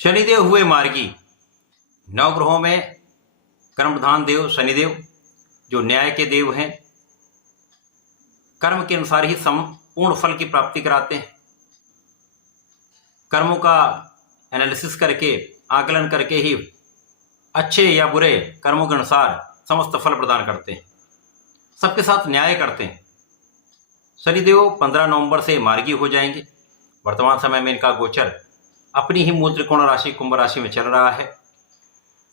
शनिदेव हुए मार्गी। नवग्रहों में कर्म प्रधान देव शनिदेव जो न्याय के देव हैं, कर्म के अनुसार ही संपूर्ण फल की प्राप्ति कराते हैं। कर्मों का एनालिसिस करके, आकलन करके ही अच्छे या बुरे कर्मों के अनुसार समस्त फल प्रदान करते हैं, सबके साथ न्याय करते हैं। शनिदेव 15 नवंबर से मार्गी हो जाएंगे। वर्तमान समय में इनका गोचर अपनी ही मूल त्रिकोण राशि कुंभ राशि में चल रहा है,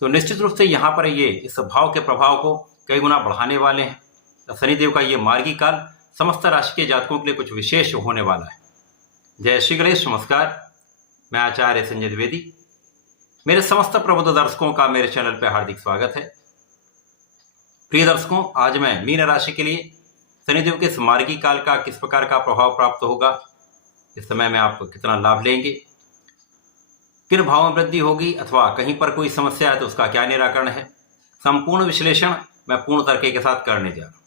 तो निश्चित रूप से यहाँ पर ये इस भाव के प्रभाव को कई गुना बढ़ाने वाले हैं। तो शनिदेव का ये मार्गी काल समस्त राशि के जातकों के लिए कुछ विशेष होने वाला है। जय श्री गणेश। नमस्कार, मैं आचार्य संजय द्विवेदी। मेरे समस्त प्रबुद्ध दर्शकों का मेरे चैनल पर हार्दिक स्वागत है। प्रिय दर्शकों, आज मैं मीन राशि के लिए शनिदेव के इस मार्गी काल का किस प्रकार का प्रभाव प्राप्त होगा, इस समय में आप कितना लाभ लेंगे, किन भाव में वृद्धि होगी अथवा कहीं पर कोई समस्या है तो उसका क्या निराकरण है, संपूर्ण विश्लेषण मैं पूर्ण तरीके के साथ करने जा रहा हूँ।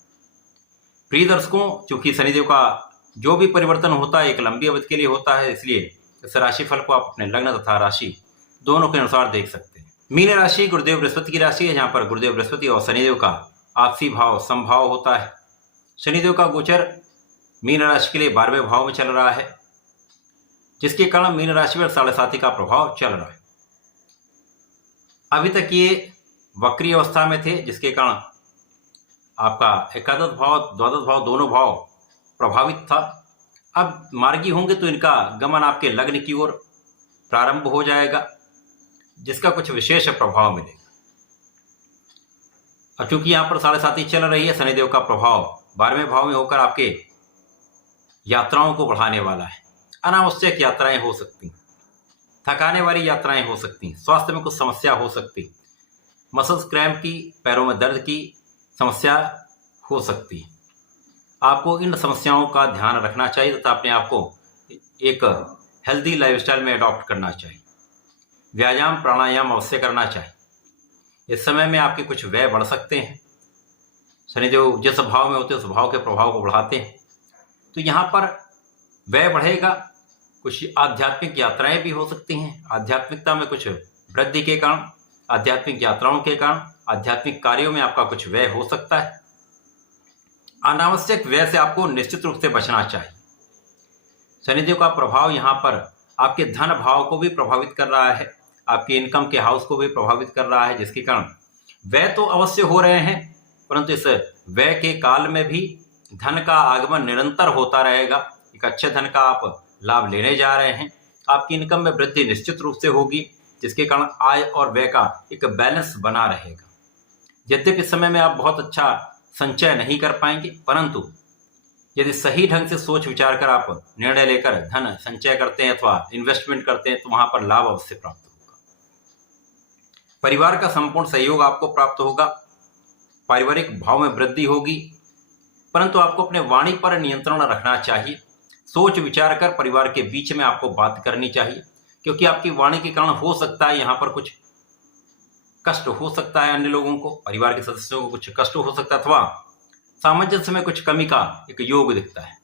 प्रिय दर्शकों, चूंकि शनिदेव का जो भी परिवर्तन होता है एक लंबी अवधि के लिए होता है, इसलिए इस राशिफल को आप अपने लग्न तथा राशि दोनों के अनुसार देख सकते हैं। मीन राशि गुरुदेव बृहस्पति की राशि है, जहाँ पर गुरुदेव बृहस्पति और शनिदेव का आपसी भाव समभाव होता है। शनिदेव का गोचर मीन राशि के लिए 12वें भाव में चल रहा है, जिसके कारण मीन राशि पर 7.5 का प्रभाव चल रहा है। अभी तक ये वक्री अवस्था में थे, जिसके कारण आपका एकादश भाव द्वादश भाव दोनों भाव प्रभावित था। अब मार्गी होंगे तो इनका गमन आपके लग्न की ओर प्रारंभ हो जाएगा, जिसका कुछ विशेष प्रभाव मिलेगा। और चूंकि यहाँ पर 7.5 चल रही है, शनिदेव का प्रभाव 12वें भाव में होकर आपके यात्राओं को बढ़ाने वाला है। अनावश्यक यात्राएं हो सकती, थकाने वाली यात्राएं हो सकती, स्वास्थ्य में कुछ समस्या हो सकती, मसल्स क्रैम्प की, पैरों में दर्द की समस्या हो सकती। आपको इन समस्याओं का ध्यान रखना चाहिए तथा अपने आप को एक हेल्दी लाइफस्टाइल में अडॉप्ट करना चाहिए। व्यायाम प्राणायाम अवश्य करना चाहिए। इस समय में आपके कुछ व्यय बढ़ सकते हैं। शनिदेव जिस भाव में होते हैं उस भाव के प्रभाव को बढ़ाते हैं, तो यहाँ पर व्यय बढ़ेगा। कुछ आध्यात्मिक यात्राएं भी हो सकती हैं। आध्यात्मिकता में कुछ वृद्धि के कारण, आध्यात्मिक यात्राओं के कारण, आध्यात्मिक कार्यों में आपका कुछ व्यय हो सकता है। अनावश्यक व्यय से आपको निश्चित रूप से बचना चाहिए। शनिदेव का प्रभाव यहाँ पर आपके धन भाव को भी प्रभावित कर रहा है, आपके इनकम के हाउस को भी प्रभावित कर रहा है, जिसके कारण व्यय तो अवश्य हो रहे हैं, परंतु इस व्यय के काल में भी धन का आगमन निरंतर होता रहेगा। एक अच्छे धन का आप लाभ लेने जा रहे हैं। आपकी इनकम में वृद्धि निश्चित रूप से होगी, जिसके कारण आय और व्यय का एक बैलेंस बना रहेगा। यद्यपि इस समय में आप बहुत अच्छा संचय नहीं कर पाएंगे, परंतु यदि सही ढंग से सोच विचार कर आप निर्णय लेकर धन संचय करते हैं अथवा इन्वेस्टमेंट करते हैं, तो वहां पर लाभ अवश्य प्राप्त होगा। परिवार का संपूर्ण सहयोग आपको प्राप्त होगा। पारिवारिक भाव में वृद्धि होगी, परंतु आपको अपने वाणी पर नियंत्रण रखना चाहिए। सोच विचार कर परिवार के बीच में आपको बात करनी चाहिए, क्योंकि आपकी वाणी के कारण हो सकता है यहाँ पर कुछ कष्ट हो सकता है। अन्य लोगों को, परिवार के सदस्यों को कुछ कष्ट हो सकता है, अथवा सामंजस्य में कुछ कमी का एक योग दिखता है।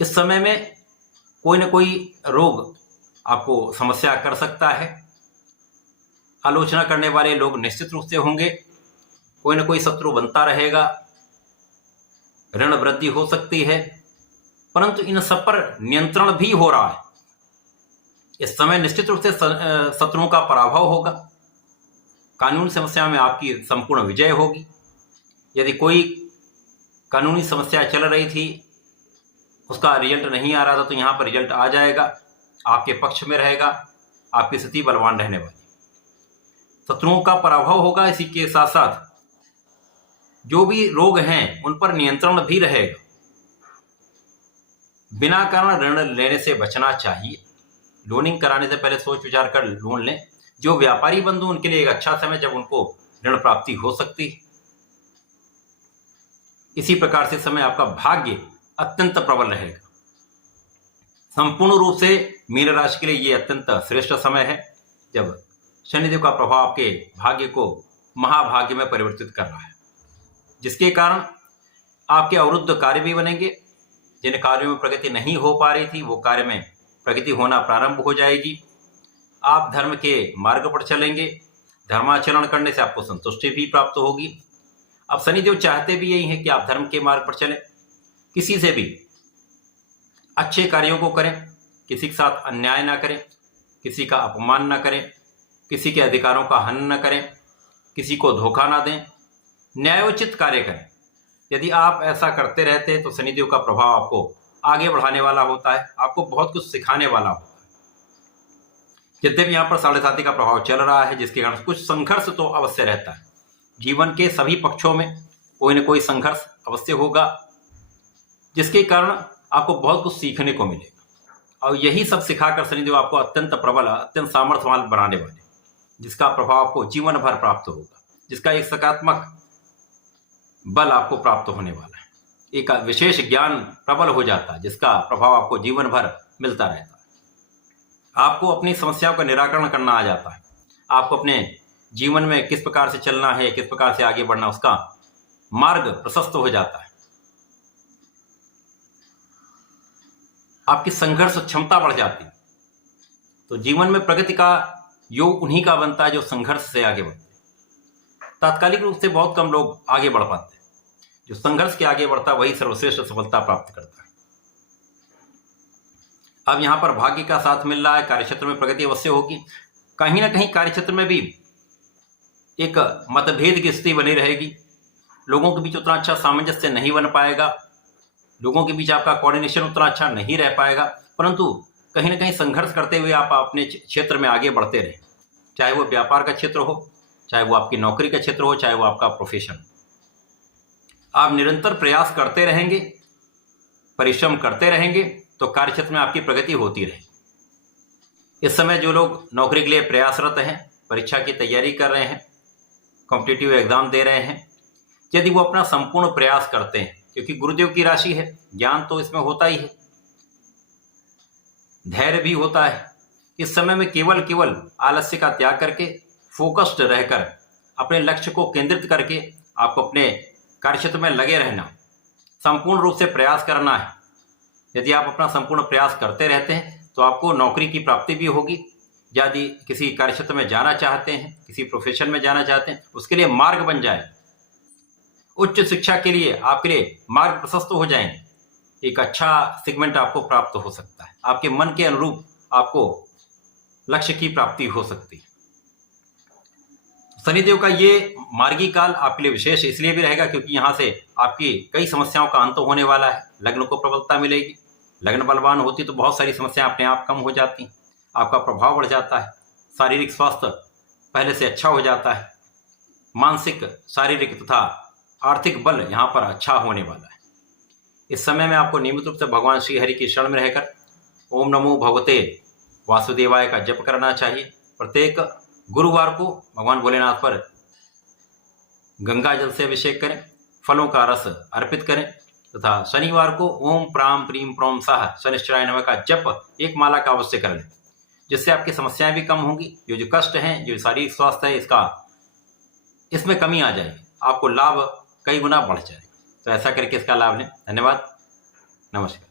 इस समय में कोई न कोई रोग आपको समस्या कर सकता है। आलोचना करने वाले लोग निश्चित रूप से होंगे। कोई न कोई शत्रु बनता रहेगा। ऋण वृद्धि हो सकती है, परंतु इन सब पर नियंत्रण भी हो रहा है। इस समय निश्चित रूप से शत्रुओं का पराभव होगा। कानूनी समस्या में आपकी संपूर्ण विजय होगी। यदि कोई कानूनी समस्या चल रही थी, उसका रिजल्ट नहीं आ रहा था, तो यहाँ पर रिजल्ट आ जाएगा, आपके पक्ष में रहेगा। आपकी स्थिति बलवान रहने वाली। शत्रुओं का पराभव होगा। इसी के साथ साथ जो भी रोग हैं उन पर नियंत्रण भी रहेगा। बिना कारण ऋण लेने से बचना चाहिए। लोनिंग कराने से पहले सोच विचार कर लोन लें। जो व्यापारी बंधु, उनके लिए एक अच्छा समय जब उनको ऋण प्राप्ति हो सकती है। इसी प्रकार से समय आपका भाग्य अत्यंत प्रबल रहेगा। संपूर्ण रूप से मीन राशि के लिए ये अत्यंत श्रेष्ठ समय है, जब शनिदेव का प्रभाव आपके भाग्य को महाभाग्य में परिवर्तित कर रहा है, जिसके कारण आपके अवरुद्ध कार्य भी बनेंगे। जिन कार्यों में प्रगति नहीं हो पा रही थी, वो कार्य में प्रगति होना प्रारंभ हो जाएगी। आप धर्म के मार्ग पर चलेंगे। धर्माचरण करने से आपको संतुष्टि भी प्राप्त होगी। अब शनिदेव चाहते भी यही है कि आप धर्म के मार्ग पर चलें, किसी से भी अच्छे कार्यों को करें, किसी के साथ अन्याय ना करें, किसी का अपमान ना करें, किसी के अधिकारों का हनन न करें, किसी को धोखा ना दें, न्यायोचित कार्य करें। यदि आप ऐसा करते रहते हैं तो शनिदेव का प्रभाव आपको आगे बढ़ाने वाला होता है, आपको बहुत कुछ सिखाने वाला होता है। यद्यपि यहाँ पर 7.5 का प्रभाव चल रहा है, जिसके कारण कुछ संघर्ष तो अवश्य रहता है। जीवन के सभी पक्षों में कोई न कोई संघर्ष अवश्य होगा, जिसके कारण आपको बहुत कुछ सीखने को मिलेगा। और यही सब सिखाकर शनिदेव आपको अत्यंत प्रबल, अत्यंत सामर्थ्यवान बनाने वाले, जिसका प्रभाव आपको जीवन भर प्राप्त होगा, जिसका एक सकारात्मक बल आपको प्राप्त होने वाला है। एक विशेष ज्ञान प्रबल हो जाता है, जिसका प्रभाव आपको जीवन भर मिलता रहता है। आपको अपनी समस्याओं का निराकरण करना आ जाता है। आपको अपने जीवन में किस प्रकार से चलना है, किस प्रकार से आगे बढ़ना, उसका मार्ग प्रशस्त हो जाता है। आपकी संघर्ष क्षमता बढ़ जाती है। तो जीवन में प्रगति का योग उन्हीं का बनता है जो संघर्ष से आगे बढ़ते हैं। तात्कालिक रूप से बहुत कम लोग आगे बढ़ पाते हैं। जो संघर्ष के आगे बढ़ता है वही सर्वश्रेष्ठ सफलता प्राप्त करता है। अब यहाँ पर भाग्य का साथ मिल रहा है, कार्यक्षेत्र में प्रगति अवश्य होगी। कहीं ना कहीं कार्यक्षेत्र में भी एक मतभेद की स्थिति बनी रहेगी। लोगों के बीच उतना अच्छा सामंजस्य नहीं बन पाएगा, लोगों के बीच आपका कोऑर्डिनेशन उतना अच्छा नहीं रह पाएगा, परंतु कहीं ना कहीं संघर्ष करते हुए आप अपने क्षेत्र में आगे बढ़ते रहें। चाहे वो व्यापार का क्षेत्र हो, चाहे वो आपकी नौकरी का क्षेत्र हो, चाहे वो आपका प्रोफेशन। आप निरंतर प्रयास करते रहेंगे, परिश्रम करते रहेंगे तो कार्यक्षेत्र में आपकी प्रगति होती रहेगी। इस समय जो लोग नौकरी के लिए प्रयासरत हैं, परीक्षा की तैयारी कर रहे हैं, कॉम्पिटिटिव एग्जाम दे रहे हैं, यदि वो अपना संपूर्ण प्रयास करते हैं, क्योंकि गुरुदेव की राशि है, ज्ञान तो इसमें होता ही है, धैर्य भी होता है। इस समय में केवल आलस्य का त्याग करके फोकस्ड रहकर अपने लक्ष्य को केंद्रित करके आपको अपने कार्यक्षेत्र में लगे रहना, संपूर्ण रूप से प्रयास करना है। यदि आप अपना संपूर्ण प्रयास करते रहते हैं तो आपको नौकरी की प्राप्ति भी होगी। यदि किसी कार्यक्षेत्र में जाना चाहते हैं, किसी प्रोफेशन में जाना चाहते हैं, उसके लिए मार्ग बन जाए, उच्च शिक्षा के लिए आपके लिए मार्ग प्रशस्त हो जाएंगे, एक अच्छा सेगमेंट आपको प्राप्त हो सकता है, आपके मन के अनुरूप आपको लक्ष्य की प्राप्ति हो सकती है। शनिदेव का ये मार्गी काल आपके लिए विशेष इसलिए भी रहेगा क्योंकि यहाँ से आपकी कई समस्याओं का अंत होने वाला है। लग्न को प्रबलता मिलेगी, लग्न बलवान होती तो बहुत सारी समस्याएं अपने आप कम हो जाती, आपका प्रभाव बढ़ जाता है, शारीरिक स्वास्थ्य पहले से अच्छा हो जाता है, मानसिक, शारीरिक तथा आर्थिक बल यहाँ पर अच्छा होने वाला है। इस समय में आपको नियमित रूप से भगवान श्री हरि की शरण में रहकर ओम नमो भगवते वासुदेवाय का जप करना चाहिए। प्रत्येक गुरुवार को भगवान भोलेनाथ पर गंगा जल से अभिषेक करें, फलों का रस अर्पित करें तथा शनिवार को ओम प्राम प्रीम प्रोम साह शनिश्चराय नमः का जप एक माला का अवश्य कर लें, जिससे आपकी समस्याएं भी कम होंगी। जो कष्ट हैं, जो शारीरिक स्वास्थ्य है, इसमें कमी आ जाएगी, आपको लाभ कई गुना बढ़ जाएगा। तो ऐसा करके इसका लाभ लें। धन्यवाद, नमस्कार।